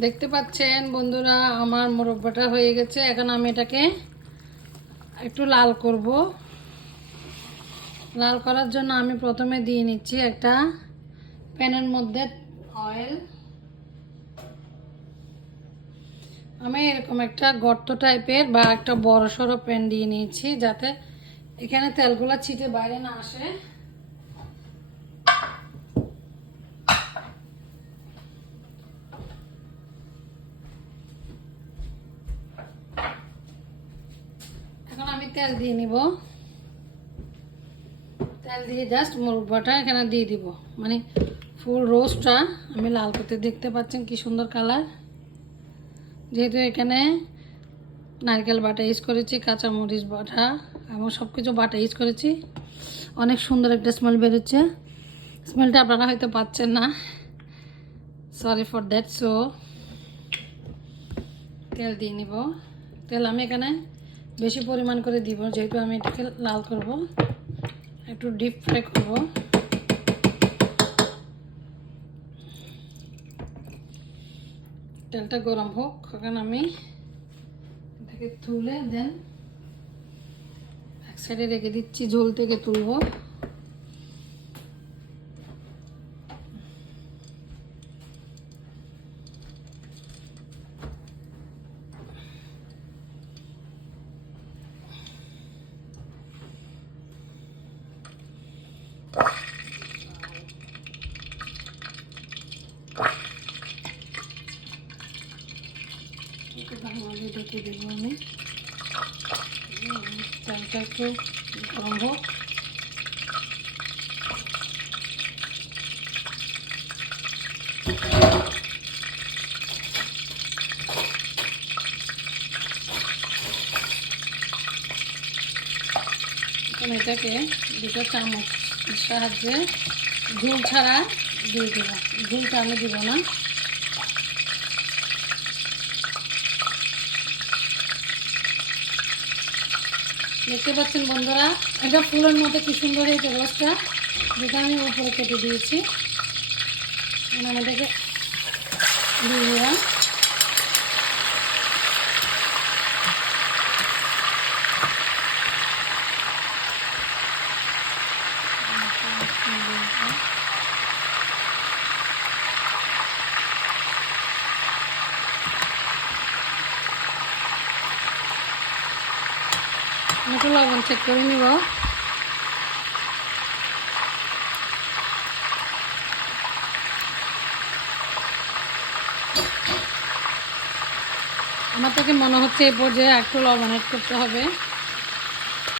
দেখতে পাচ্ছেন বন্ধুরা, আমার মোরব্বাটা হয়ে গেছে। এখন আমি এটাকে একটু লাল করব। লাল করার জন্য আমি প্রথমে দিয়ে নিচ্ছি একটা প্যানের মধ্যে অয়েল। আমি এরকম একটা গর্ত টাইপের বা একটা বড় সড়ো প্যান দিয়ে নিয়েছি, যাতে এখানে তেলগুলো ছিটে বাইরে না আসে। এখন আমি তেল দিয়ে নিব। তেল দিয়ে জাস্ট মোরব্বাটা এখানে দিয়ে দিব, মানে ফুল রোস্টটা আমি লাল করতে। দেখতে পাচ্ছেন কি সুন্দর কালার। যেহেতু এখানে নারকেল বাটা ইউজ করেছি, কাঁচামরিচ বাটা এবং সব কিছু বাটা ইউজ করেছি, অনেক সুন্দর একটা স্মেল বেরোচ্ছে। স্মেলটা আপনারা হয়তো পাচ্ছেন না, সরি ফর দ্যাট। সো তেল দিয়ে নিব। তেল আমি এখানে বেশি পরিমাণ করে দিব, যেহেতু আমি এটাকে লাল করব, একটু ডিপ ফ্রাই করব। তেলটা গরম হোক। এখন আমি এটাকে তুলে দেন এক সাইডে রেখে দিচ্ছি, ঝোল থেকে তুলবো। ঢেকে দেবো আমি। তেলটা একটু গরম হোক। এখন এটাকে দুটো চামচ সাহায্যে ঝোল ছাড়া দিয়ে দেব। ঝোলটা আমি দিব না। দেখতে পাচ্ছেন বন্ধুরা, এটা ফুলের মধ্যে কি সুন্দর হয়েছে রসটা, যেটা আমি উপরে কেটে দিয়েছি। আমি এটাকে দিয়ে দিলাম। একটু লবণ চেক করে নিব। আমার থেকে মনে হচ্ছে এই পর্যায়ে একটু লবণ অ্যাড করতে হবে।